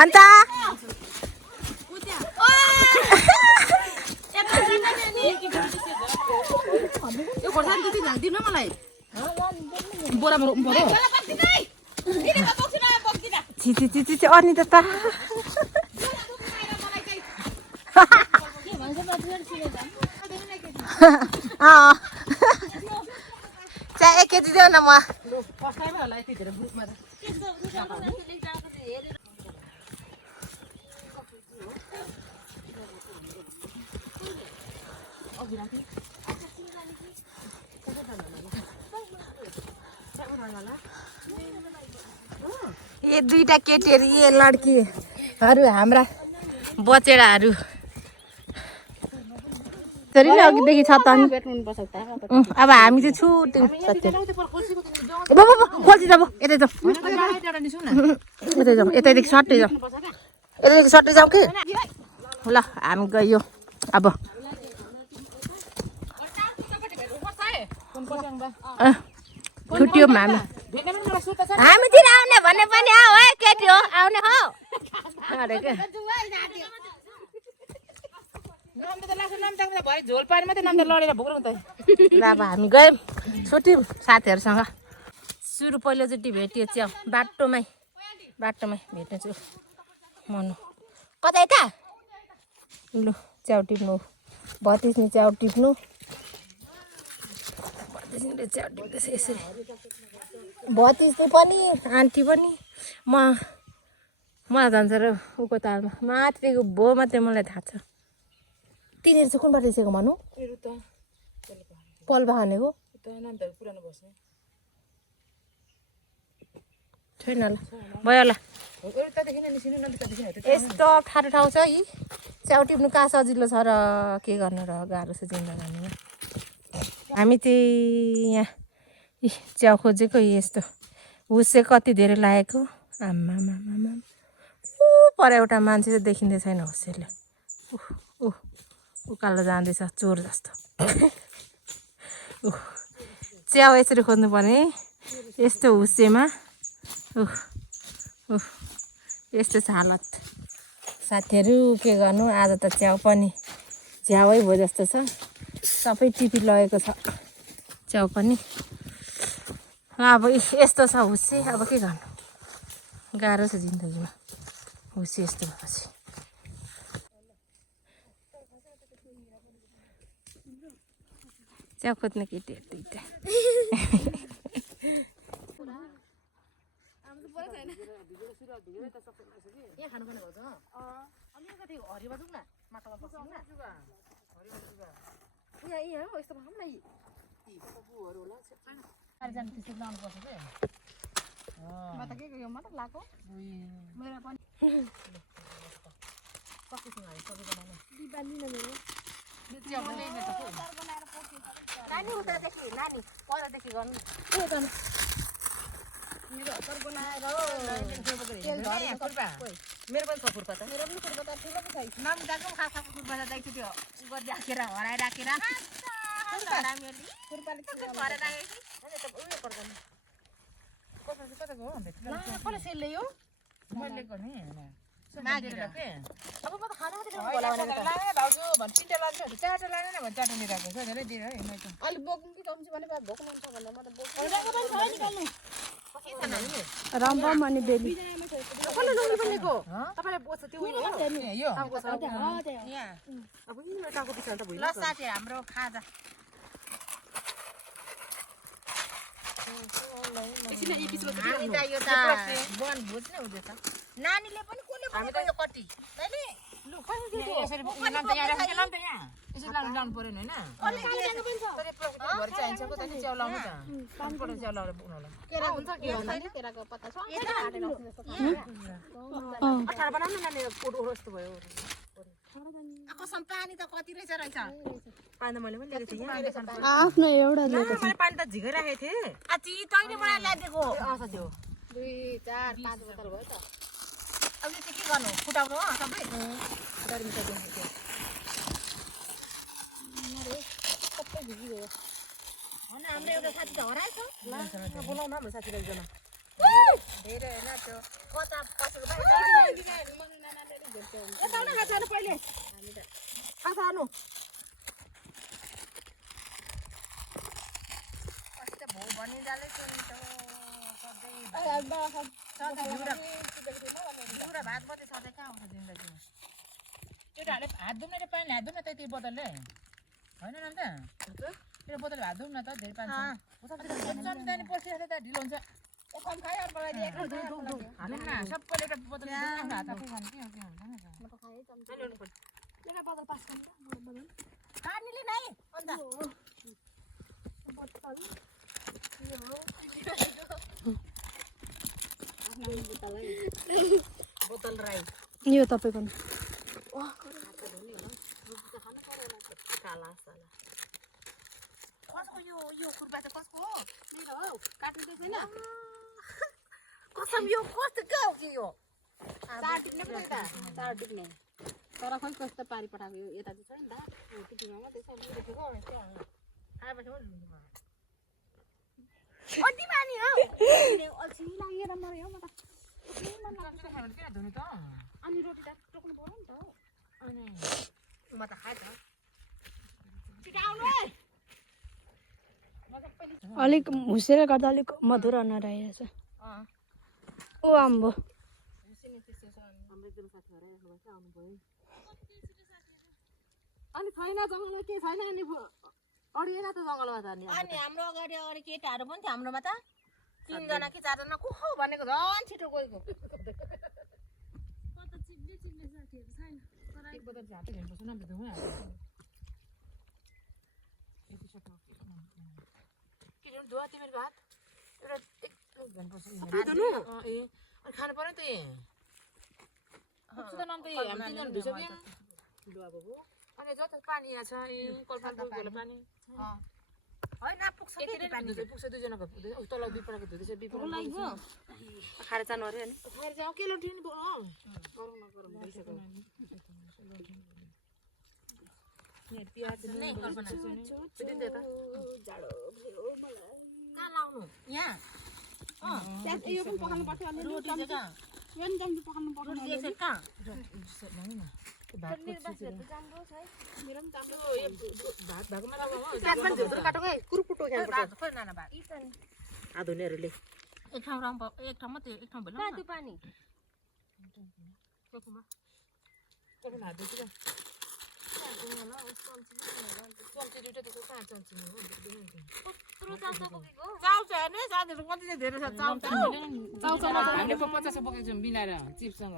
अन्त यो खोर्सानी दिदी झाँक्दिनु मलाई बोरामा रोप्नु पर्यो छि अनि त चाहे 1 केजी देऊ न म कसैमा होला यति धेरै ग्रुपमा ये दुईटा केटीहरू ये लड्कीहरू हाम्रा बचेडाहरू अघिदेखि छ त अब हामी चाहिँ छुट्यौँ खोल्ची जाऊ यतै जाउँ यतैदेखि सट्टै जाउँ यतैदेखि सट्टै जाउँ कि ल हामी गयो अब छुट्यौँ हामीतिर आउने भने पनि आऊ है केटी हो आउने हो अरे के झोल पानी मात्रै नाम त लडेर भोग्नु त ल अब हामी गयौँ छुट्यौँ साथीहरूसँग सुरु पहिलोचोटि भेटियो च्याउ बाटोमै भेट्ने छु मनु कता यता लु च्याउ टिप्नु भतिस्नी च्याउ टिप्नु भतिस्नीले च्याउ टिप्दैछ यसरी भतिस्नी पनि आन्टी पनि मलाई जान्छ र उको तालमा माथिको भो मात्रै मलाई थाहा छ तिनीहरू चाहिँ कुनबाट दिसेको मनु पल्पा खानेको छैन ल भयो ल यस्तो ठाडो ठाउँ छ यी च्याउ टिप्नु कहाँ सजिलो छ र के गर्नु र गाह्रो छ जिन्दगानीमा हामी चाहिँ यहाँ च्याउ खोजेको यस्तो हुसे कति धेरै लागेको आम्मा ऊ पर एउटा मान्छे चाहिँ देखिँदै छैन हुसेले उकालो जाँदैछ चोर जस्तो च्याउ यसरी खोज्नु पर्ने यस्तो हुसेमा यस्तो छ हालत साथीहरू के गर्नु आज त च्याउ पनि झ्याउै भयो जस्तो छ सबै टिपी लगेको छ च्याउ पनि अब यस्तो छ हुसे अब के गर्नु गाह्रो छ जिन्दगीमा हुसे यस्तो भएपछि च्याउ खोज्ने केटीहरू दुईटा नानी उतादेखि नानी परदेखि गर्नु मेरो पनि छ खुर्पा त मेरो पनि खुर्पा त ठुलो पो छ नमिताको पनि खासा खुर्पा त दाइछु त्यो गर्दै राखेर हराइ राखेर खुर्पाले भरे राखेको उयो पर्दैन कताको हो कसले सेल्ले यो मैले गर्ने नागेर के अब म त खाना मात्रै बोला भनेको त भाउजू भन् 3टा लाग्छ 4टा लाग्ने न भन् 4टा लिइराको छ धेरै दिएर है मैले अलि बोक्नु कि कम्सी भने बोक्नु हुन्छ भन्दा म त बोक्छु रामराम अनि बेली कसले लग्नु पर्नेको तपाईले बोच्छ त्यो यो अब यिनीहरु टाको पिछन त भइल ल साथी हाम्रो खाजा एकछिन यी पिछको हामी त यो त बन बुझ्ने हुँदैछ नानीले पनि कुले पनि यो कटी तैले लु कसले दियो यसरी नाम त यहाँ राखेको नाम त यहाँ यसरी लाउनु पर्दैन हैन कसले दिएको पनि छ तले प्रकृति भरि चाहिन्छ को तले च्याउ लाउनु त पानी परेर च्याउ लाउनु पुग्नु होला केरा हुन्छ के हुन्छ केराको पत्ता छ यता हालेर राख्नु जस्तो 18 बनाउन नानी कोड जस्तो भयो कसम पानी त कति रहेछ पानी त मैले पनि ल्याएको थिएँ आफ्नो एउटा ल्याएको थिएँ पानी त झिकै राखेको थिएँ अति तैले मलाई ल्याइदिएको आछ त्यो 2 4 5 बोतल भयो त अब यो चाहिँ के गर्नु फुटाउनु हो सबै गरी मिसाइदिनु थियो अरे सबै भिजिगयो हैन हाम्रो एउटा साथी त हराएछ ल बोलाउन हाम्रो साथी एकजना धेरै हैन त्यो कता पसेको यता आउन खानु पहिले खानु अस्ति भो बनिँदाले तिमी त सधैँ जुरा भात मात्रै सधैँ कहाँ आउँछ जिन्दगीमा केटाहरूले हात धुम्न रे पानी हात धुम्न त त्यो बोतलले होइन न त त्यो बोतल हात धुम्न त धेरै पानी जाने पसिहाल्यो त ढिलो हुन्छ एकम खाइ अर्को लागि एकम धुम्न सबैले एउटा बोतल हात आफै खानु के हुन्छ म त खाए चम्चा ल्याउनु पर्छ एउटा बोतल पास गर्नु बोतल पानीले नै अन्त बोतल बोतल राई यो तपाईको काला साला कसको यो खुर्पा चाहिँ कसको हो मेरो हो काट्नु छैन कसम यो कस्तो के हो कि यो चार टिप्ने पो त चार टिप्ने तर खोइ कस्तो पारी पठाएको यो यता चाहिँ छैन त टिप्नेमा मात्रै छ लेखेको खाएपछि अति पानी हो अल्छी लागेर मर्यो म त किन धुनु त अनि रोटी त टोक्नु पर्यो नि त अनि म त खाएँ त छिटो आउनु है अलिक हुसेर गर्दा अलिक मधुर नरहेछ ओ आम्बो अनि छैन जङ्गलमा के छैन अनि अडिएन त जङ्गलमा त अनि हाम्रो अगाडि अगाडि केटाहरू पनि थियो हाम्रोमा त 3 जना कि 4 जना को हो भनेको झन् छिटो गएको एक बोतल चाहिँ हातै हेर्नुपर्छ न धुम्न के जुन धुवा तिमीहरूको हात एउटा एक हेर्नुपर्छ ए अनि खानु पर्यो नि त नाम त हामी तिनजना धुइसक्यो धुवा बाबु अनि जति पानी यहाँ छ कल्पना पानी होइन पुग्छ के पानी पुग्छ दुईजनाको तल दुईपटको धुँदैछ खाएर जानु अरे अनि खाएर जाउँ के लौटिनु गरौँ न गरौँ भइसक्यो प्याज नै कल्पना दिँदै त जाडो भयो मलाई कहाँ लाउनु यहाँ यो पनि पकाउनु पर्छ अनि रोटी चाहिँ कहाँ यो पनि चम्ची पकाउनु पर्छ रोटी चाहिँ कहाँ लानु न भात भागमा काटो है कुरुपुटो खानुपर्छ खोइ नाना भात आधुनेहरूले एक ठाउँ मात्रै एक ठाउँ भयो त्यो पानी कल्पना हात धुइछ चम्ची दुइटा त कहाँ चम्ची चाउच हेर्नु है साथीहरू कति चाहिँ धेरै छ चाउच हामीले 50 पकाएको छौँ मिलाएर चिप्ससँग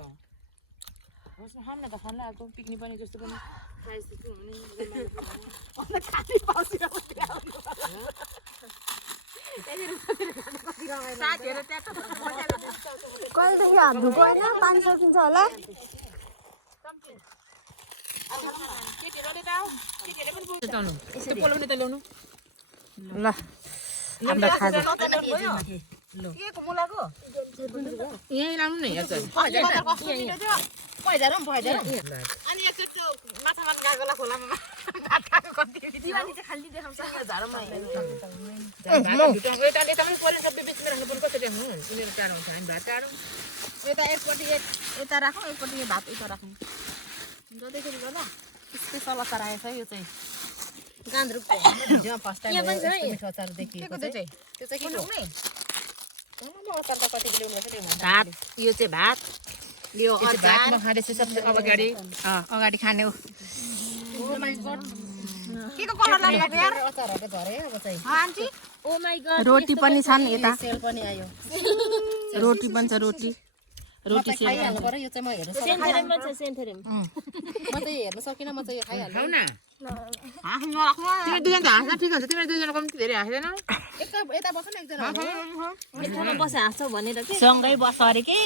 होस् खाम न त खान आएको पिकनिक पनि जस्तो पनि कहिलेदेखि हात धुएको होइन पानी सकिन्छ होला पोलो पनि त ल्याउनु ल हाम्रो खाजा के मुलाको यहीँ लाउनु न यहाँ चाहिँ अनि एकचोटि माछा मार्न गएको खोलामा भात खाएको कति दिवाली चाहिँ खाली देखाउँछ झाडोमा यता पनि पऱ्यो सबै बेच्ने राख्नु पर्ने कसरी राख्नु उनीहरू टाढो हुन्छ हामी भात टाढो यता एकपट्टि यता राखौँ एकपट्टि यो भात यता राखौँ जतिखेरि गर्दा स्पेसल अचार आएछ यो चाहिँ गान्द्रुकको भिडियोमा फर्स्ट टाइम मिठो अचार देखिएको चाहिँ त्यो चाहिँ के हो अचार त कति ल्याउनु भात यो चाहिँ भात यो अचार खाँदैछु सबसे अगाडि खाने हो के को कलर लाग्यो यार अचारहरु धरे अब चाहिँ आन्टी ओ माय गॉड रोटी पनि छन् यता सेल पनि आयो रोटी पनि छ रोटी सेल खाइहाल्नु पर्यो यो चाहिँ म हेर्न सक्दिनँ सेन्थेरेम म चाहिँ हेर्न सकिनँ म चाहिँ यो खाइहाल्नु खाऊ न तिमी दुईजना हाँस्न ठिक हुन्छ तिमीहरू दुईजना कम्ती धेरै हाँस्दैन यता बस्नु न एकजना एकजना बसे हाँस्छौ भनेर के सँगै बस अरे के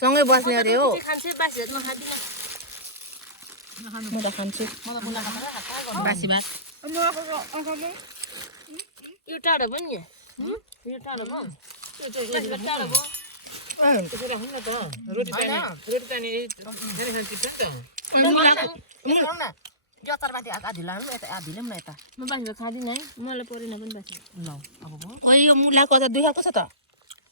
सँगै बस्ने अरे हो खान्छु बासी भात म खादिनँ म त खान्छु बासी भात यो टाढो पनि नि यो टाढो भयो टाढो भयो त्यसो राख्नु न त रोटी तानी धेरै खान चिप्छ नि त यो अचारमाथि आधी लानु यता आधी ल्याउँ न यता म बासी भात खादिनँ है मलाई परेन पनि बासी ल अब भयो ओइ यो मुलाको त दुखाएको छ त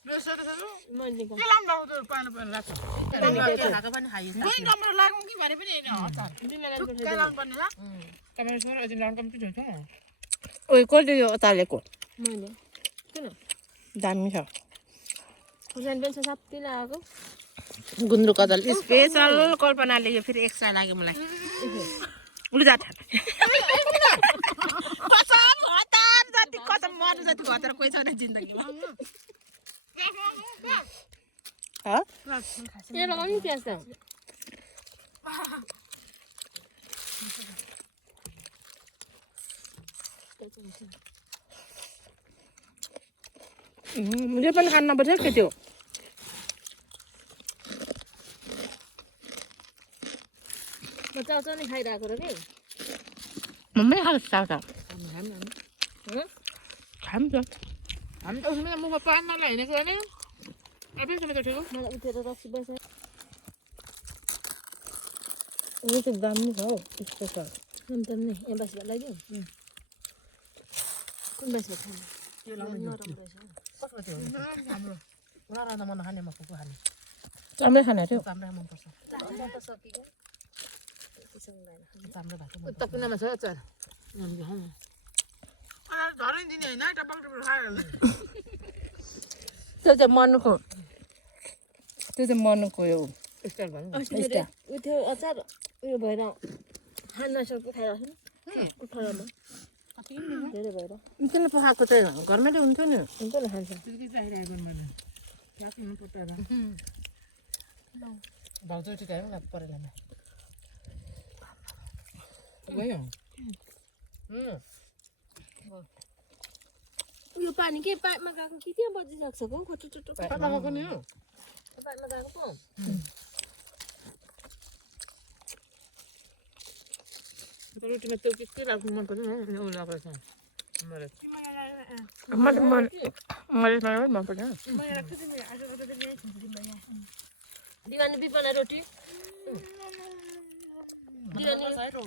मैले के लाउँदा त्यो पानी लाग्छ खाएको पनि खाइयो कोही राम्रो लाग्नु कि भने पनि अचार के लाउनु पर्ने ल तपाईँ छोरा अझै लाउनु कम्ती हुन्छ ओइ कसले यो अचार ल्याएको मैले किन दामी छ खुर्सानी पनि छ सबै लगाएको गुन्द्रुक अचार स्पेसल कल्पनाले यो फेरि एक्स्ट्रा लाग्यो मलाई उली जा कसम हतार जति कसम मर्नु जति हतार कोही छैन जिन्दगीमा यहाँ लगाउनु प्याज त यो पनि खानुपर्छ के त्यो चाउचाउ नै खाइरहेको र कि मम्मी खान्छ चाउचाउ खान्छ हामी त उसमा मुखमा पानी नलाई हिँडेको होइन आफै समेत उठेको मलाई उठेर रक्सी बस्छ यो चाहिँ दामी छ हौ स्पेसल अन्त नि यहाँ बसेर लगाइदिउँ कुन बसेर खानु त्यो लाउनु नरम रहेछ कसको त्यो हाम्रो उनीहरू त मन नखाने म कुकुर खाने चाम्रे खाने थियो चाम्रा मनपर्छ त सकियो चाम्रा भएको तपिनामा छ अचार झरै दिने होइन टपक टपक खायो त्यो चाहिँ मनुको यो स्टाइल भन्नु अस्ति उ त्यो अचार उयो भएर खान नसक्नु खाइरहेको छु नि उठारमा धेरै भएर किन पकाएको चाहिँ घरमै हुन्थ्यो नि हुन्छ नि खान्छ भाउजू टिकायो न परेर गयो उयो पानी के पाइपमा गएको कि त्यहाँ बजिसक्छ हौ खटुटुटु पापा गएको नि हो पाइपमा गएको पो रोटीमा त्यो के लाग्नु मन पर्दैन उ लाग्छ मलाई मन पर्दैन दिवानी बिपना रोटी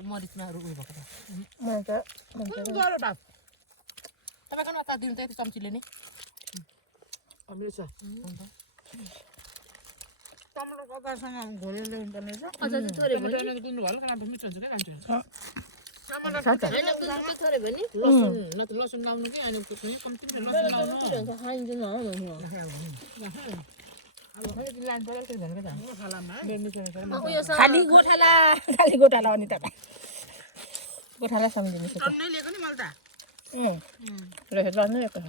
मरिचमाहरू उयो भएको गरो बाप तपाईँको न अचार दिनु त यति चम्चीले नि अमिलो छ टमाटरको अचारसँग घोलेर ल्याउनु पर्ने छ अझ चाहिँ थोरै भयो टमाटर दिनु भयो कारण मिठो हुन्छ क्या जान्छ होइन गुन्द्रुकै थोरै भयो नि लसुन न त लसुन लाउनु कि अनि कम्ती लसुन लाउनु खाइन्छ न अब खै लानु पर्यो त्यो भनेको त उयो खाली गोठाला अनि तपाईँ गोठाला सम्झिनु टन्नै लिएको नि मैले त रहेछ झन् ल्याएको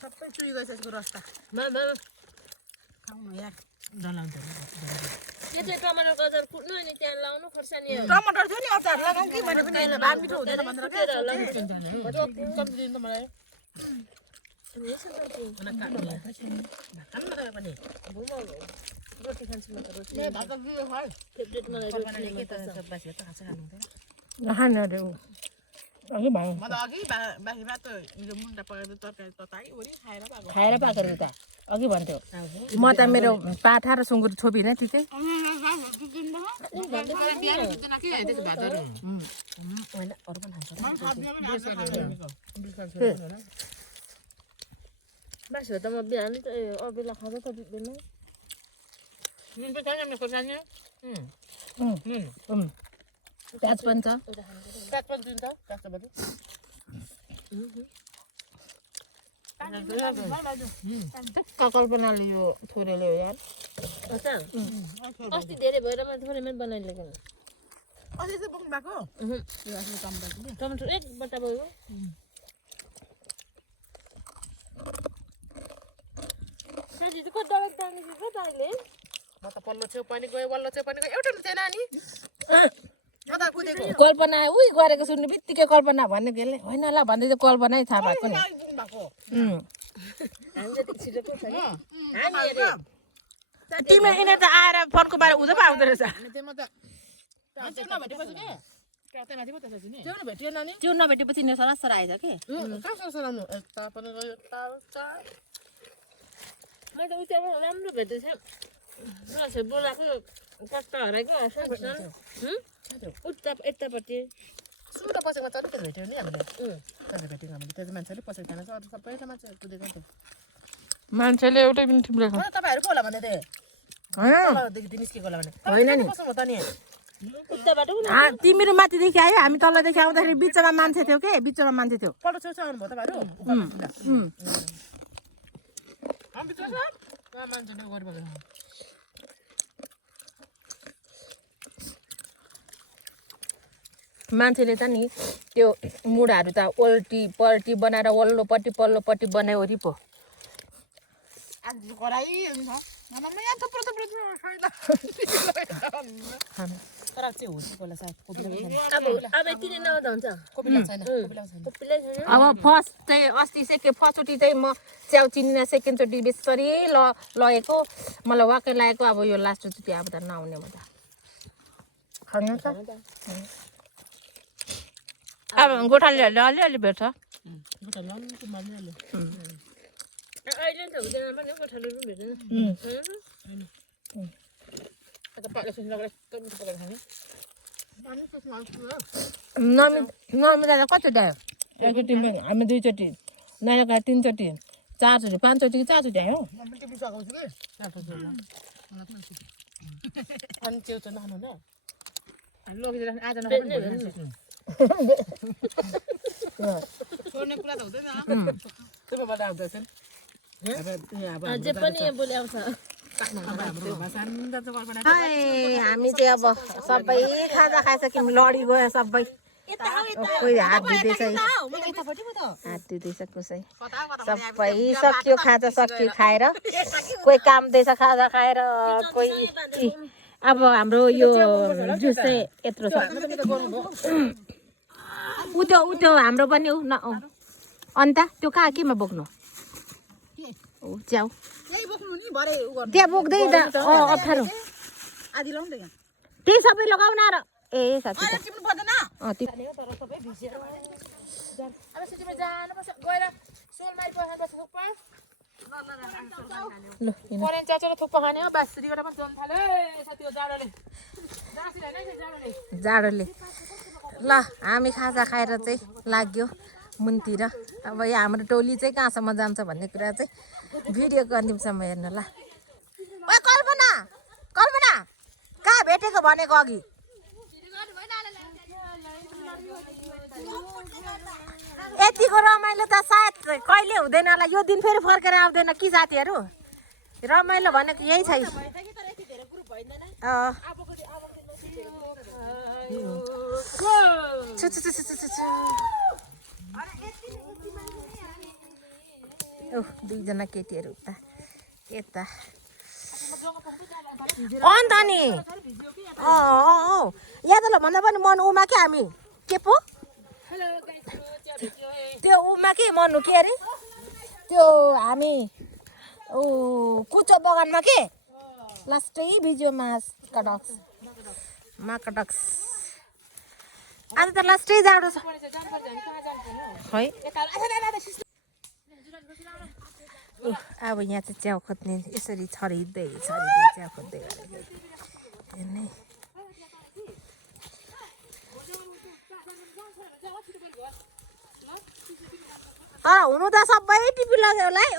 सबै चुइ गएछ यसको रस्ता खाउनु यार डलाउँछ यो चाहिँ टमाटरको अचार कुट्नु अनि त्यहाँ लाउनु खोर्सानी टमाटर थियो नि अचार लगाउँ कि भने पनि यसलाई भात मिठो हुँदैन भनेर कम्ती दिनु त मलाई रोटी खान्छु म त रोटी भात त दियो खै फेभरेट मलाई रोटी के त बासी त खान्छ खानु हुँदैन नखाने अघि भयो म त अघि बासी भात हिजो मुन्टा पकाएर तरकारी तताई ओरी खाएर भएको खाएर पाएको नि त अघि भन्थ्यो म त मेरो पाठा र सुँगुर छोपिनँ त्यति बासी त म बिहान त अबेला खाँदा त दिँदैन प्याज पनि छ कल्पनाले यो थोरै ल्यायो यार अस्ति धेरै भएर मैले थोरैमै बनाइदिएको टमाटर एक बट्टा भयो साथी चाहिँ कति डरक पानी छ तपाईँले म त पल्लो छेउ पनि गयो वल्लो छेउ पनि गयो एउटा थिएन नि म त कुदेको कल्पना उही गरेको सुन्ने बित्तिकै कल्पना भन्ने गेले होइन ल भन्दै चाहिँ कल्पनै थाहा भएको नि हामी जति छिटो पो छ कि तिमी यिनीहरू त आएर फोनको बारे हुँदै पो आउँदो रहेछ त्यो नभेटेपछि नि सरासर आएछ कि मैले त उता राम्रो भेटेछ बोलाएको कस्तो हराएको उता यतापट्टि सुन्दा पसेकोमा चाहिँ अलिकति भेट्यो नि हामीले भेट्यौँ हामीले त्यो मान्छेले पसेको थिएन अरू सबैजना मान्छेहरू कुदेको थियो मान्छेले एउटै पनि टिप्लेको तपाईँहरूको होला भन्दै थिएँ होइन तलदेखि निस्केको होला भने होइन नि कस्तो त नि तिमीहरू माथिदेखि आयो हामी तलदेखि आउँदाखेरि बिचमा मान्छे थियो के बिचमा मान्छे थियो पल्लो छेउछाउ आउनुभयो तपाईँहरू मान्छे गरिरहेको मान्छेले त नि त्यो मुढाहरू त ओल्टी पल्टी बनाएर वल्लोपट्टि पल्लोपट्टि बनायो वरि पो तर चाहिँ हुन्छ होला सायद अब यति नै नआउँदा हुन्छ कोपिला छैन अब फर्स्ट चाहिँ अस्ति फर्स्टचोटि चाहिँ म च्याउ चिनिन सेकेन्डचोटि बेसरी लगेको मलाई वाक्कै लागेको अब यो लास्टचोटि अब त नआउने म त खानु त अब गोठालीहरूले अलिअलि भेट्छ अहिले त हुँदैन पनि गोठाली पनि भेट्दैन नमिला त कतिचोटि आयो एकचोटि हामी दुईचोटि नयाँ तिनचोटि चारचोटि पाँचचोटि कि चारचोटि आयो छोड्ने कुरा त हुँदैन जे पनि बोली आउँछ हामी चाहिँ अब सबै खाजा खाइसक्यौँ लडी गयो सबै कोही हात धुँदैछ हात धुँदैछ कसै सबै सक्यो खाजा सक्यो खाएर कोही कामदैछ खाजा खाएर कोही अब हाम्रो यो जुस चाहिँ यत्रो छ उतो हाम्रो पनि अन्त त्यो कहाँ केमा बोक्नु च्याउ त्यहाँ बोक्दै त अप्ठ्यारो त्यही सबै लगाउन र ए साथी जाडोले ल हामी खाजा खाएर चाहिँ लाग्यो मुनतिर अब यो हाम्रो टोली चाहिँ कहाँसम्म जान्छ भन्ने कुरा चाहिँ भिडियोको अन्तिमसम्म हेर्नु ल ओ कल्पना कल्पना कहाँ भेटेको भनेको अघि यतिको रमाइलो त सायद कहिले हुँदैन होला यो दिन फेरि फर्केर आउँदैन कि साथीहरू रमाइलो भनेको यही छ दुईजना केटीहरू उता यता अन्त नि याद भन्दा पनि मन उमा के हामी के पो त्यो उमा के मर्नु के अरे त्यो हामी कुचो बगानमा के लास्टै भिडियो माकडक्स आज त लास्टै जाडो छ है अब यहाँ चाहिँ च्याउ खोज्ने यसरी छरिँदै च्याउ खोज्दै हेर्ने तर हुनु त सबै टिपी लग्यो होला है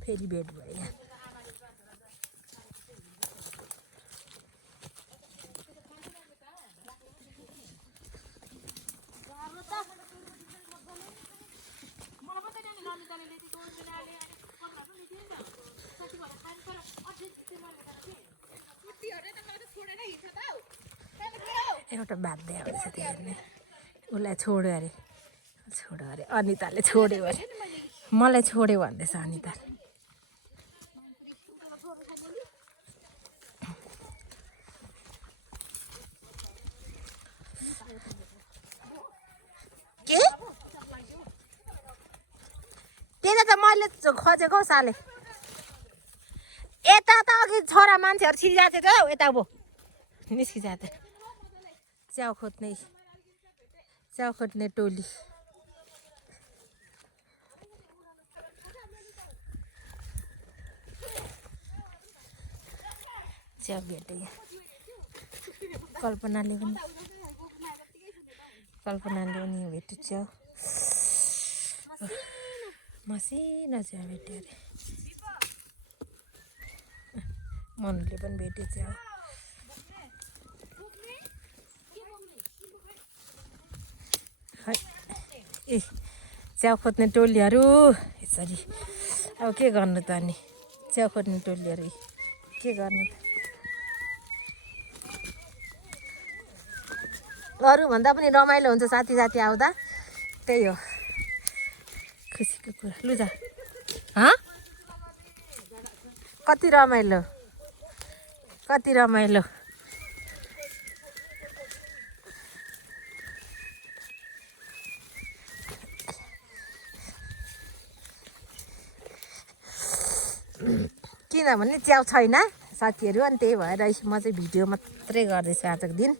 फेरि भेट भयो यहाँ एउटा बाध्य आउँछ त्यो हेर्ने उसलाई छोड्यो अरे अनिताले छोड्यो अरे मलाई छोड्यो भन्दैछ अनिता के त्यता त मैले खोजेको साले यता त अघि छोरा मान्छेहरू छिरिरहेको थियो त यता अब निस्किजाएको च्याउ खोज्ने टोली च्याउ भेटे कल्पनाले पनि भेट्यो च्याउ च्याउको मसिनो च्याउ भेट्यो अरे मनुले पनि भेट्यो च्याउ ए च्याउ खोज्ने टोलीहरू यसरी अब के गर्नु त अनि च्याउ खोज्ने टोलीहरू के गर्नु त अरूभन्दा पनि रमाइलो हुन्छ साथी साथी आउँदा त्यही हो खुसीको कुरा लु जा कति रमाइलो कति रमाइलो किनभने च्याउ छैन साथीहरू अनि त्यही भएर म चाहिँ भिडियो मात्रै गर्दैछु आजको दिन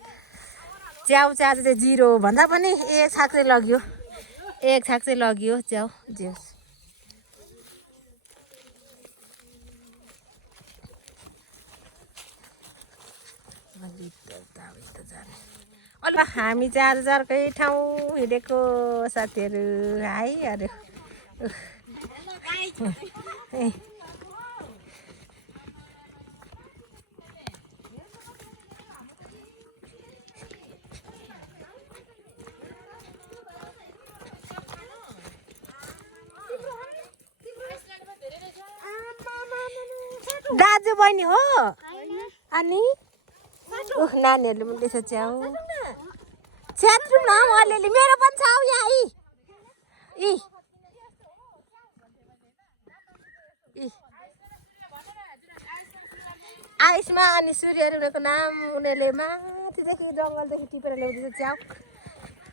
च्याउ चाहिँ आज चाहिँ 0 भन्दा पनि एक छाक चाहिँ लग्यो च्याउ जे हामी चाहिँ आज अर्कै ठाउँ हिँडेको साथीहरू हाई अरे दाजु बहिनी हो अनि नानीहरूले पनि त्यसो च्याउ छ्यात्रु न अलिअलि मेरो पनि छ यहाँ आयुषमा अनि सूर्यहरू उनीहरूको नाम उनीहरूले माथिदेखि जङ्गलदेखि टिपेर ल्याउँदैछ च्याउ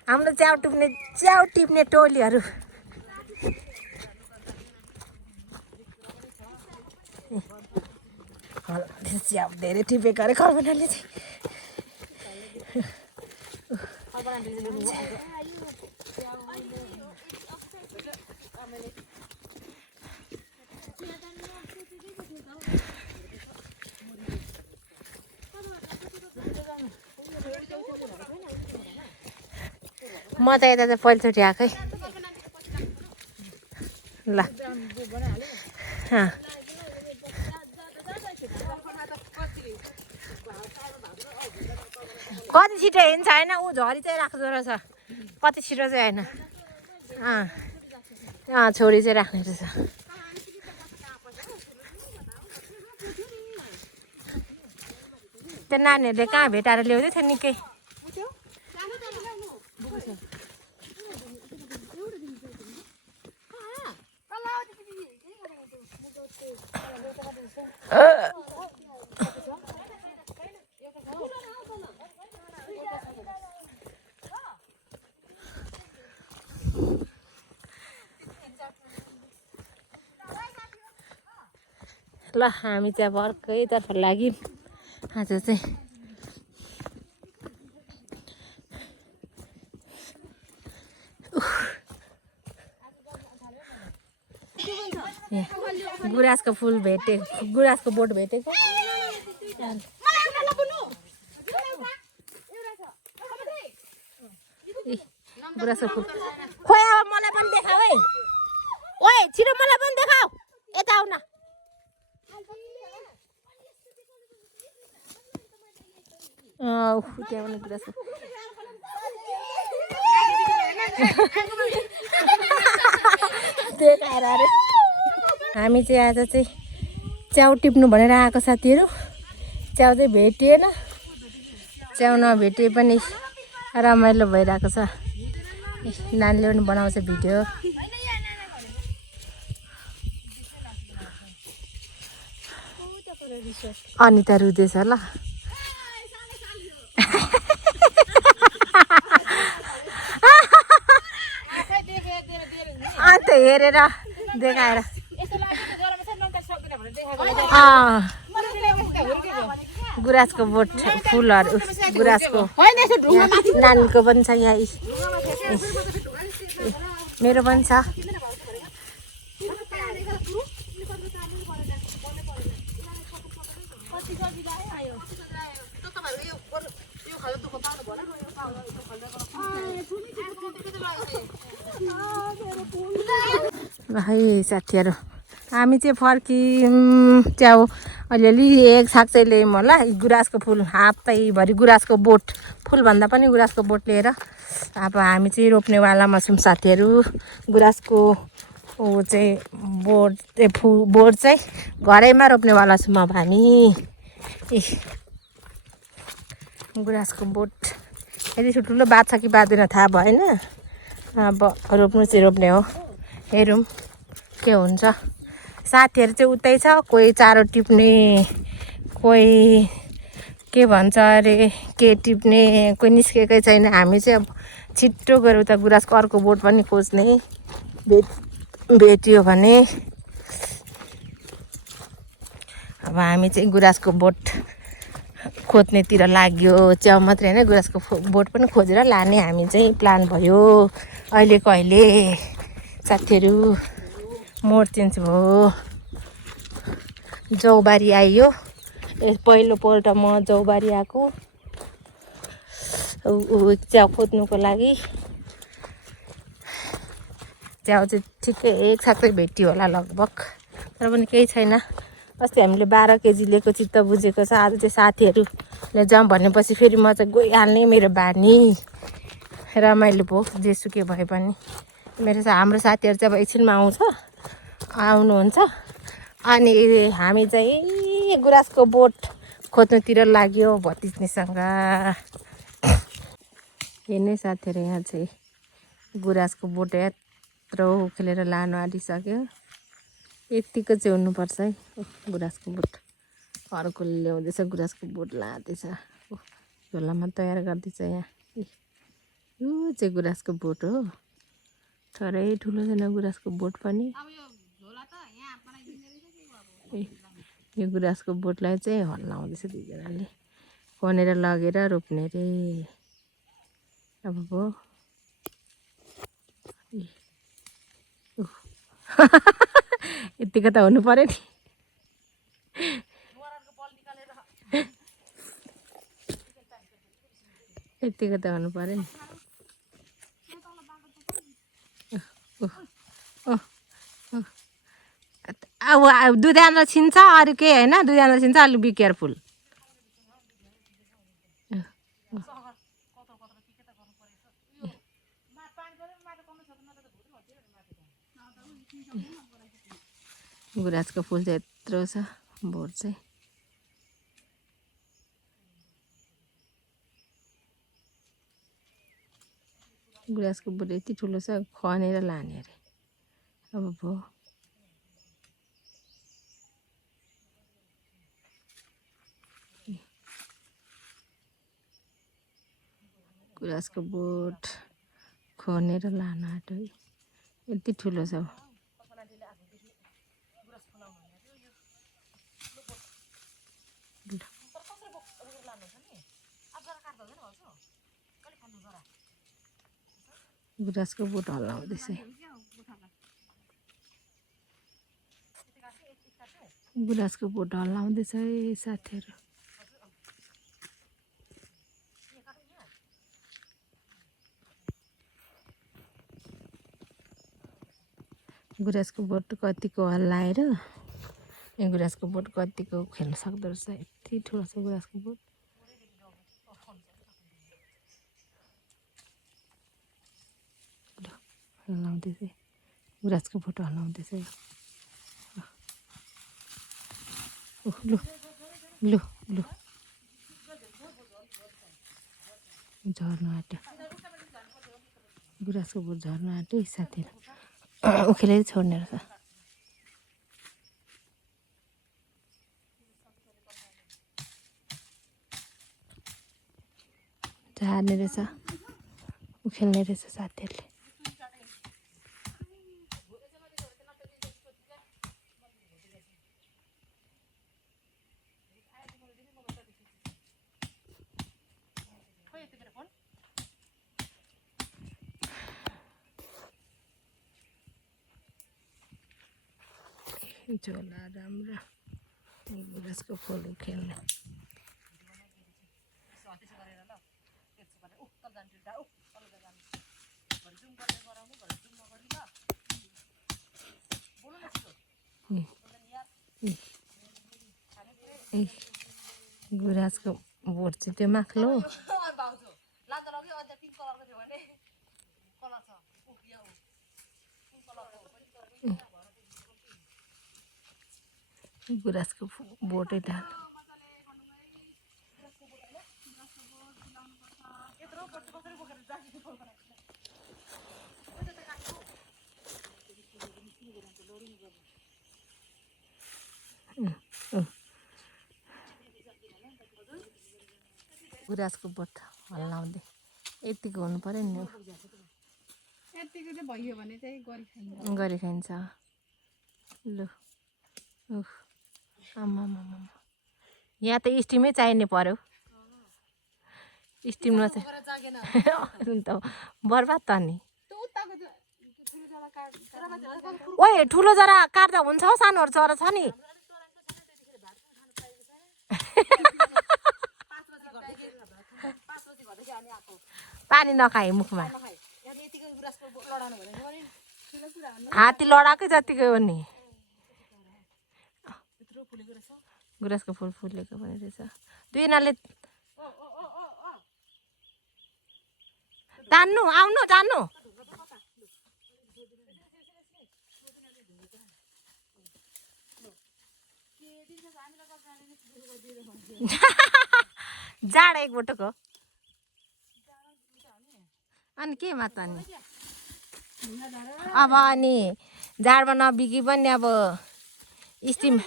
हाम्रो च्याउ टिप्ने टोलीहरू च्याउ धेरै टिपेको अरे कल्पनाले चाहिँ म त यता चाहिँ पहिलोचोटि आएकै ल कति छिटो हिँड्छ होइन ऊ झरी चाहिँ राख्दो रहेछ कति छिटो चाहिँ होइन छोरी चाहिँ राख्ने रहेछ त्यो नानीहरूले कहाँ भेटाएर ल्याउँदै थियो निकै ल हामी चाहिँ अब अर्कैतर्फ लाग्यौँ आज चाहिँ गुराँसको फुल भेटे गुराँसको बोट भेटेको गुराँसको फुल खोइ अब मलाई पनि देखाऊ है ओए छिटो मलाई पनि देखाऊ यता आऊ न त्यहाँ पनि गुराँसको देखाएर अरे हामी चाहिँ आज चाहिँ च्याउ टिप्नु भनेर आएको साथीहरू च्याउ चाहिँ भेटिएन च्याउ नभेटे पनि रमाइलो भइरहेको छ नानीले पनि बनाउँछ भिडियो अनिता रुँदैछ ल अन्त हेरेर देखाएर गुराँसको बोट फुलहरू गुराँसको नानीको पनि छ यहाँ मेरो पनि छ ल है साथीहरू हामी चाहिँ फर्क्यौँ च्याउ अलिअलि एक साग चाहिँ ल्यायौँ होला गुराँसको फुल हातैभरि गुराँसको बोट फुलभन्दा पनि गुराँसको बोट लिएर अब हामी चाहिँ रोप्नेवालामा छौँ साथीहरू गुराँसको ऊ चाहिँ बोट चाहिँ घरैमा रोप्नेवाला छौँ अब हामी गुराँसको बोट यति ठुलो बात छ कि बाँध्दैन थाहा भएन अब रोप्नु चाहिँ रोप्ने हो हेरौँ के हुन्छ साथीहरू चाहिँ उतै छ कोही चारो टिप्ने कोही के भन्छ अरे के टिप्ने कोही निस्केकै छैन हामी चाहिँ अब छिट्टो गएर उता गुराँसको अर्को बोट पनि खोज्ने भेटियो भने अब हामी चाहिँ गुराँसको बोट खोज्नेतिर लाग्यो च्याउ मात्रै होइन गुराँसको बोट पनि खोजेर लाने हामी चाहिँ प्लान भयो अहिलेको अहिले साथीहरू मोड चेन्ज भयो जौबारी आइयो पहिलोपल्ट म जौबारी आएको च्याउ खोज्नुको लागि च्याउ चाहिँ ठिकै एक साग चाहिँ भेटियो होला लगभग तर पनि केही छैन अस्ति हामीले 12 केजी लिएको चित्त बुझेको छ आज चाहिँ साथीहरूले जाउँ भनेपछि फेरि म चाहिँ गइहाल्ने मेरो बानी रमाइलो भयो जेसुकै भए पनि हाम्रो साथीहरू चाहिँ अब एकछिनमा आउनुहुन्छ अनि हामी चाहिँ गुराँसको बोट खोज्नुतिर लाग्यो भतिज्नीसँग हेर्ने साथीहरू यहाँ चाहिँ गुराँसको बोट यत्रो उखेलेर लानु आँटिसक्यो यतिको चाहिँ हुनुपर्छ है गुराँसको बोट अर्कोले ल्याउँदैछ गुराँसको बोट लाँदैछ झोलामा तयार गर्दैछ यहाँ यो चाहिँ गुराँसको बोट हो थोरै ठुलो छैन गुराँसको बोट पनि यो गुराँसको बोटलाई चाहिँ हल्लाउँदैछ दुईजनाले खनेर लगेर रोप्ने रे अब भयो यतिको त हुनु पर्यो नि यतिको त हुनु पर्यो नि अब दुध्यान्द्र छिन्छ अरू केही होइन दुध्यान्द्र छिन्छ अलिक बी केयरफुल गुराँसको फुल चाहिँ यत्रो छ बोट चाहिँ गुराँसको बोट यति ठुलो छ खनेर लाने अरे अब भयो गुराँसको बोट खनेर लान आँट्यो है यति ठुलो छ गुराँसको बोट हल्लाउँदैछ गुराँसको बोट हल्लाउँदैछ है साथीहरू गुराँसको बोट कतिको हल्लाएर यो गुराँसको बोट कतिको खेल्न सक्दो रहेछ यति ठुलो छ गुराँसको बोट हल्लाउँदैछ गुराँसको बोट हल्लाउँदैछ लु लु लु झर्न आँट्यो गुराँसको बोट झर्न आँट्यो साथीहरू उखेलेर छोड्ने रहेछ झार्ने रहेछ उखेल्ने रहेछ साथीहरूले झोला राम्रो गुराँसको फुल उखेल्ने गुराँसको बोट चाहिँ त्यो माथिल्लो गुराँसको बोटै डाल गुराँसको बोट हल्लाउँदै यतिको हुनु पर्यो नि गरी खाइन्छ लु आमा यहाँ त स्टिमै चाहिने पर्यो स्टिम नचाहिँ त बर्बाद त नि ओए ठुलो जरा काट्दा हुन्छ हौ सानोहरू चरा छ नि पानी नखाए मुखमा हात्ती लडाएकै जतिकै हो नि गुराँसको फुल फुलेको पनि रहेछ दुईजनाले तान्नु आउनु तान्नु जाड एक बोटको अनि के माता नि अब अनि जाडमा नबिकी पनि अब स्टिममा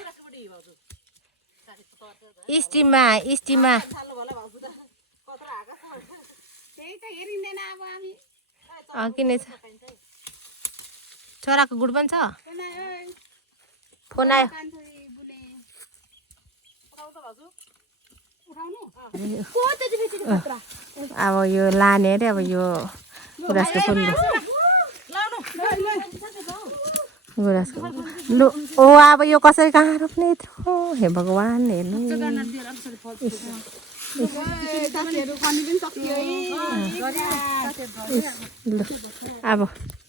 किन छ छोराको गुड पनि छ फोन आयो अब यो लाने अरे अब यो गुराँसको फुल गुराँसको लु ओ अब यो कसरी कहाँ रोप्ने यत्रो हे भगवान् हेर्नु लु अब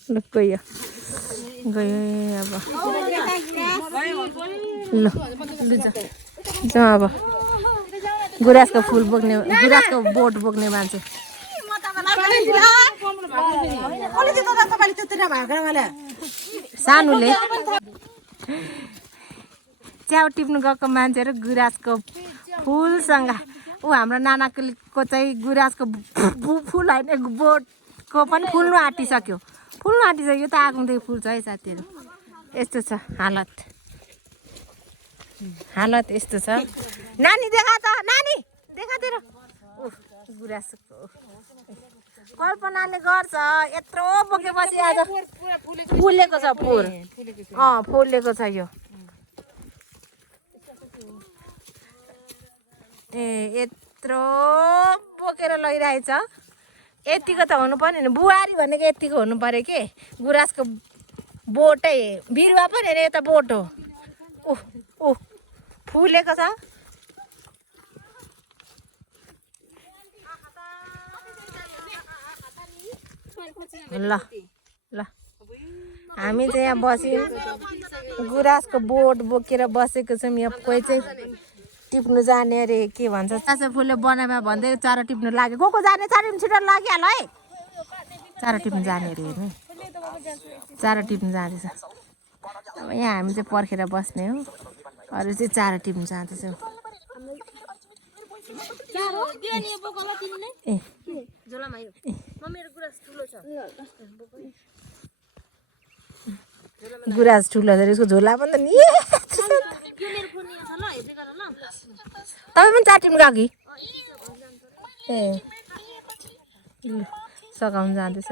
लु गयो अब ल जाउँ अब गुराँसको फुल बोक्ने गुराँसको बोट बोक्ने मान्छे सानोले च्याउ टिप्नु गएको मान्छेहरू गुराँसको फुलसँग ऊ हाम्रो नानाको चाहिँ गुराँसको फुल होइन बोटको पनि फुल्नु आँटिसक्यो यो त आगोदेखि फुल्छ है साथीहरू यस्तो छ हालत यस्तो छ नानी देखा त नानी देखा तेरो गुराँसको कल्पनाले गर्छ यत्रो बोकेपछि आज फुलेको छ फुल फुलेको छ यो यत्रो बोकेर लैरहेछ यतिको त हुनु पर्ने नि बुहारी भनेको यतिको हुनु पर्यो के गुराँसको बोटै बिरुवा पनि होइन यता बोट हो ओह फुलेको छ ल हामी चाहिँ यहाँ बस्यौँ गुराँसको बोट बोकेर बसेको छौँ यहाँ कोही चाहिँ टिप्नु जाने अरे के भन्छ चासा फुलले बनाएमा भन्दै चारो टिप्नु लाग्यो को जाने चारो टिप्नु छिटो लागिहाल्यो है चारो टिप्नु जाने अरे हेर्नु चारो टिप्नु जाँदैछ अब यहाँ हामी चाहिँ पर्खेर बस्ने हो अरू चाहिँ चारो टिप्नु जाँदैछौँ गुराँस ठुलो छ यसको झोला पनि त नि तपाईँ पनि चार टिप्नु गएको कि ए ल सघाउनु जाँदैछ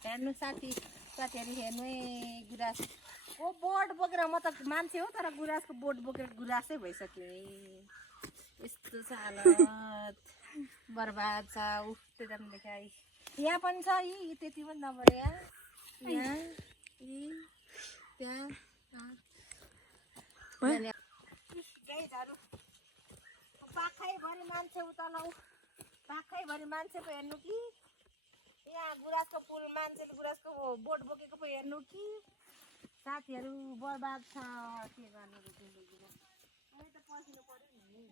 हेर्नु साथीहरू हेर्नु गुराँसको बोट बोकेर म त मान्छे हो तर गुराँसको बोट बोकेर गुराँसै भइसक्यो यस्तो छ हालत बर्बाद छ त्यता पनि देखाइ यहाँ पनि छ यी त्यति पनि नभए यहाँ त्यहाँ गाईहरू पाखैभरि मान्छे उता लौ पाखैभरि मान्छे पो हेर्नु कि यहाँ गुराँसको पुल मान्छेले गुराँसको बोट बोकेको पो हेर्नु कि साथीहरू बर्बाद छ के गर्नु जिन्दगीमा त पसिनु पर्यो नि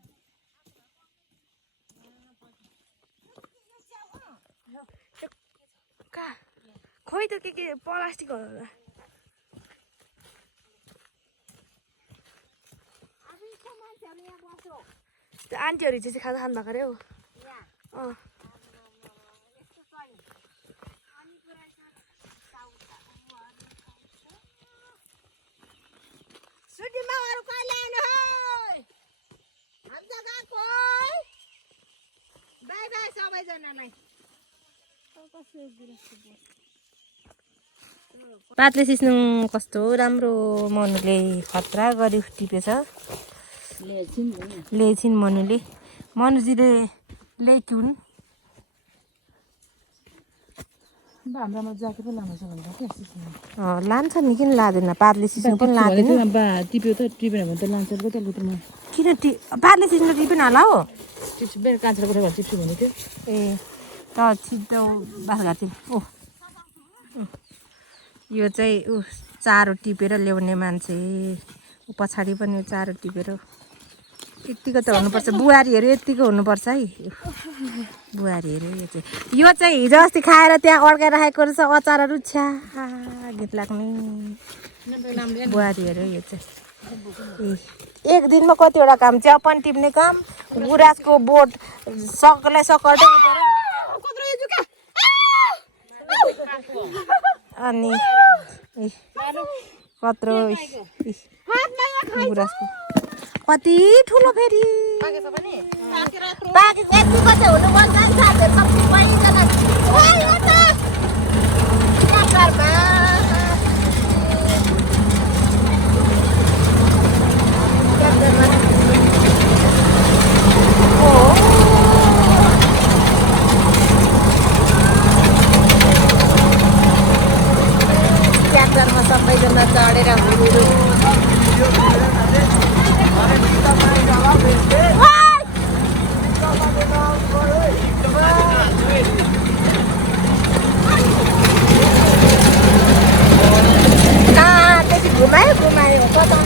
खोइ त के प्लास्टिक होला त्यो आन्टीहरू चाहिँ खाजा खानु भएको अरे हौ सुटीमा अरू कहिले आउनु है हामी त गएको बाई बाई सबैजनालाई पातले सिस्नु कस्तो राम्रो मनुले खतरा गरी टिपेछ ल्याइछिन् मनुले मनुजीले ल्याइक्युन् हाम्रोमा ज्याकेट पनि लानु छ भनेर क्या सिस्नु लान्छ नि किन लाँदैन पातले सिस्नु पनि लाँदैन टिप्यो त टिपेन भने त लान्छ पो त लुटमा किन पातले सिस्नु टिपेन होला हो टिप्छु बेर काँचेर कोठा घर टिप्छु भनेको थियो ए त छिटो बास घाँटी ओ यो चाहिँ चारो टिपेर ल्याउने मान्छे पछाडि पनि चारो टिपेर यत्तिको त हुनुपर्छ बुहारीहरू यत्तिको हुनुपर्छ है बुहारीहरू यो चाहिँ हिजो अस्ति खाएर त्यहाँ अड्काएर राखेको रहेछ अचारहरू छ्या गीत लाग्ने बुहारीहरू यो चाहिँ एक दिनमा कतिवटा काम चिया पनि टिप्ने काम गुराँसको बोट सकलाई सकर्दै अनि कत्रो गुराँसको कति ठुलो फेरि ट्र्याक्टरमा सबैजना चढेर घुमायो कता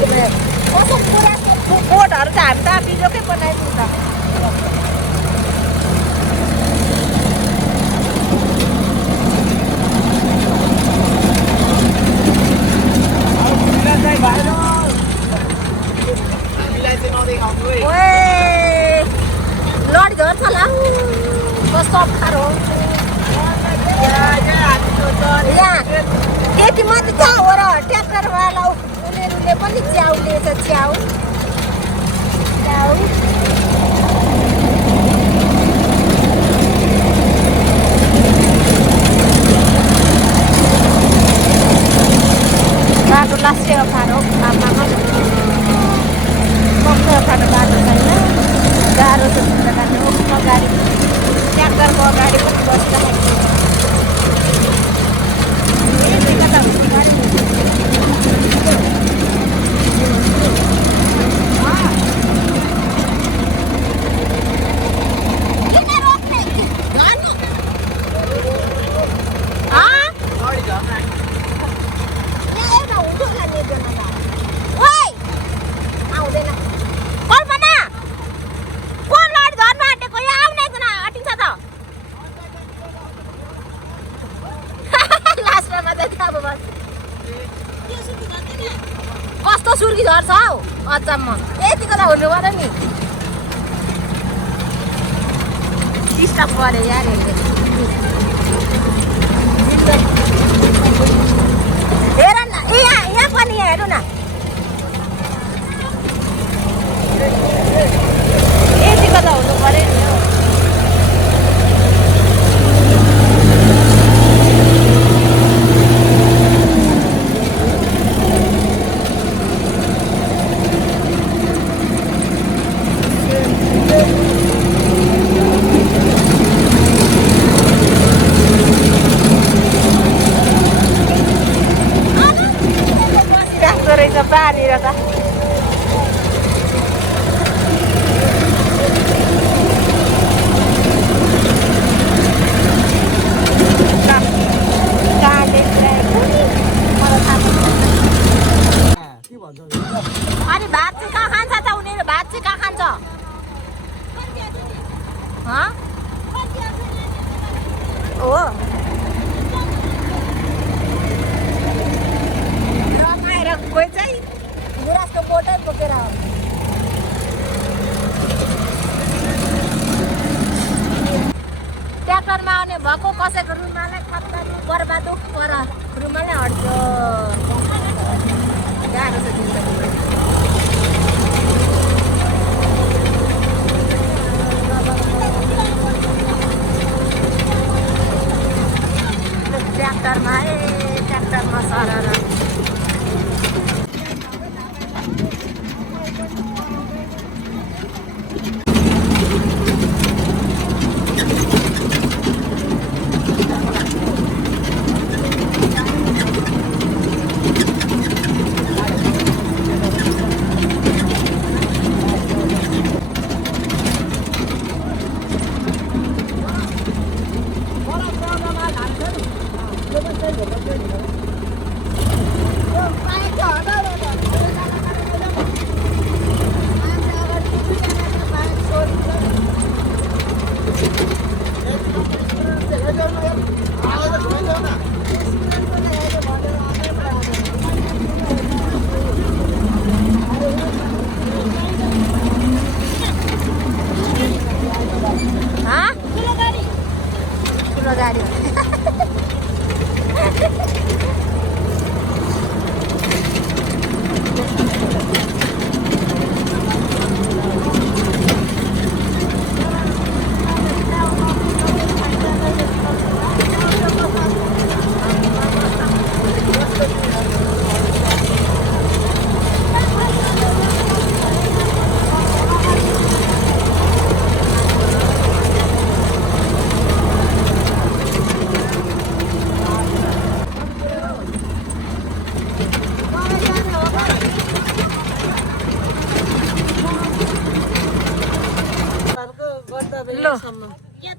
घुमायो कस्तो पुरानो बोटहरू त हामी त बिजोकै बनाइदिउँ त लड झर्छ ला कस्तो अप्ठ्यारो यति मात्रै छ हो र ट्र्याक्टरवाला उनीहरूले पनि च्याउ लिएछ च्याउ बाटो लास्टै अप्ठ्यारो कस्तो अप्ठ्यारो बाटो छैन गाह्रो छ गाडी ट्र्याक्टरको अगाडि पनि बसिरहेको कस्तो सुर्गी झर्छ हौ अचम्म यतिको त हुनु पर्यो नि डिस्टर्ब गरे यार हेर न यहाँ पनि हेर्नु न यतिको त हुनु पर्यो नि हौ बाँधेर त हो रमाएर कोही चाहिँ गुराँसको बोटै बोकेर आउँछ ट्र्याक्टरमा आउने भएको कसैको रुमालै खत्तम बर्बाद पर रुमालै हट्छ गाह्रो छ जिन्दगी ट्र्याक्टरमा ट्र्याक्टरमा सरर गाडी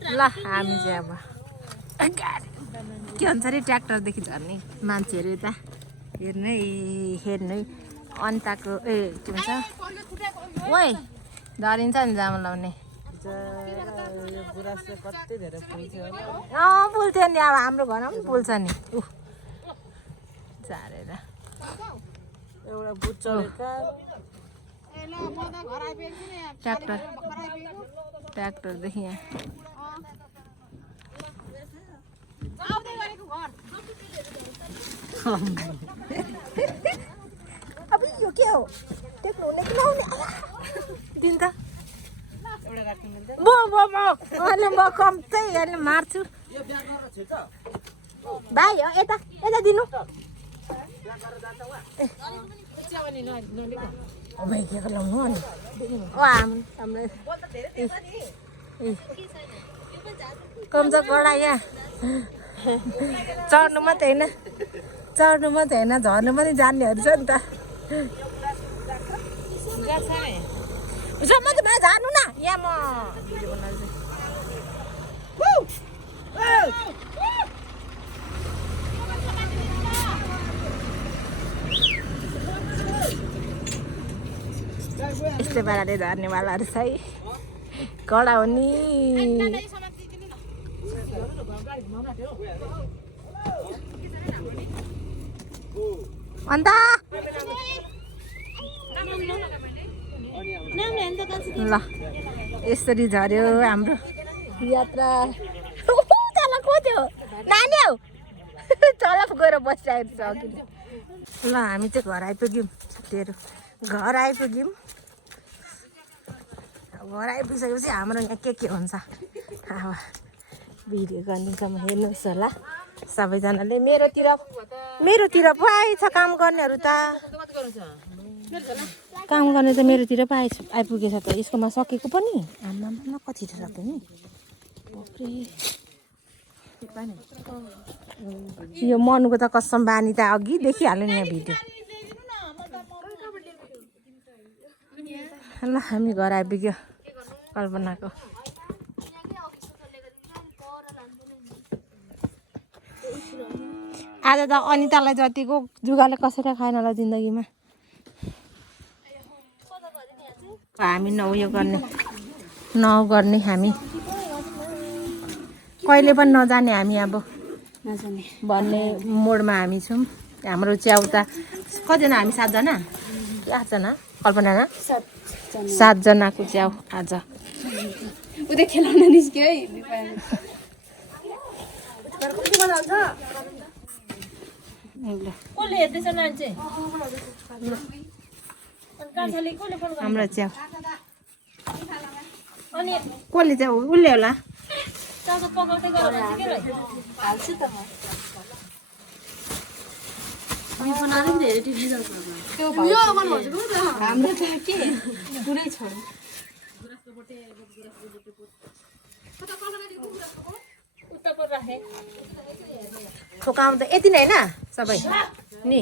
ल हामी चाहिँ अब के भन्छ अरे ट्र्याक्टरदेखि झर्ने मान्छेहरू यता हेर्नु हेर्नु अन्ताको के भन्छ ओइ धरिन्छ नि जामा लाउने फुल्थ्यो नि अब हाम्रो घरमा पनि फुल्छ नि झारेर ट्र्याक्टरदेखि यहाँ अब यो के हो टेक्नु हुने कि नहुने दिन त अहिले म कम्तै अहिले मार्छु भाइ हो यता यता दिनु भाइ के लाउनु अनि हाम्रो कम त कडा यहाँ चढ्नु मात्रै होइन झर्नु पनि जान्नेहरू छ नि त म त भाइ झार्नु न यहाँ म भिडियो बनाउँछु यस्तै पाराले झर्नेवालाहरू छ है कडा हो नि अन्त ल यसरी झऱ्यो हाम्रो यात्रा खोज्यो नानी हौ चलप गएर बसिरहेको छ ल हामी चाहिँ घर आइपुग्यौँ साथीहरू घर आइपुग्यौँ घर आइपुगिसकेपछि हाम्रो यहाँ के हुन्छ अब भिडियो गरिदिन्छौँ हेर्नुहोस् होला सबैजनाले मेरोतिर पो आएछ काम गर्नेहरू त काम गर्ने त मेरोतिर पो आइपुगेछ त यसकोमा सकेको पनि आमा कति सक्यो नि यो मनुको त कसम बानी त अघि देखिहाल्यो नि यहाँ भिडियो ल हामी घर आइपुग्यो कल्पनाको आज त अनितालाई जतिको जुगाले कसैले खाएन होला जिन्दगीमा हामी नउयो गर्ने हामी कहिले पनि नजाने हामी अब भन्ने मोडमा हामी छौँ। हाम्रो च्याउ त कतिजना हामी 7 जना कि 8 जना कल्पना 7 जनाको च्याउ आज उता खेलाउन निस्क्यो है कसले हेर्दैछ मान्छे हाम्रो च्याउ अनि कसले च्याउ उसले होला चाउको पकाउँदै गएर भन्छ के रे हाल्छु त हाम्रो त के पुरै छोड्यो उता पर राखे ठोकाउँदा यति नै होइन सबै नि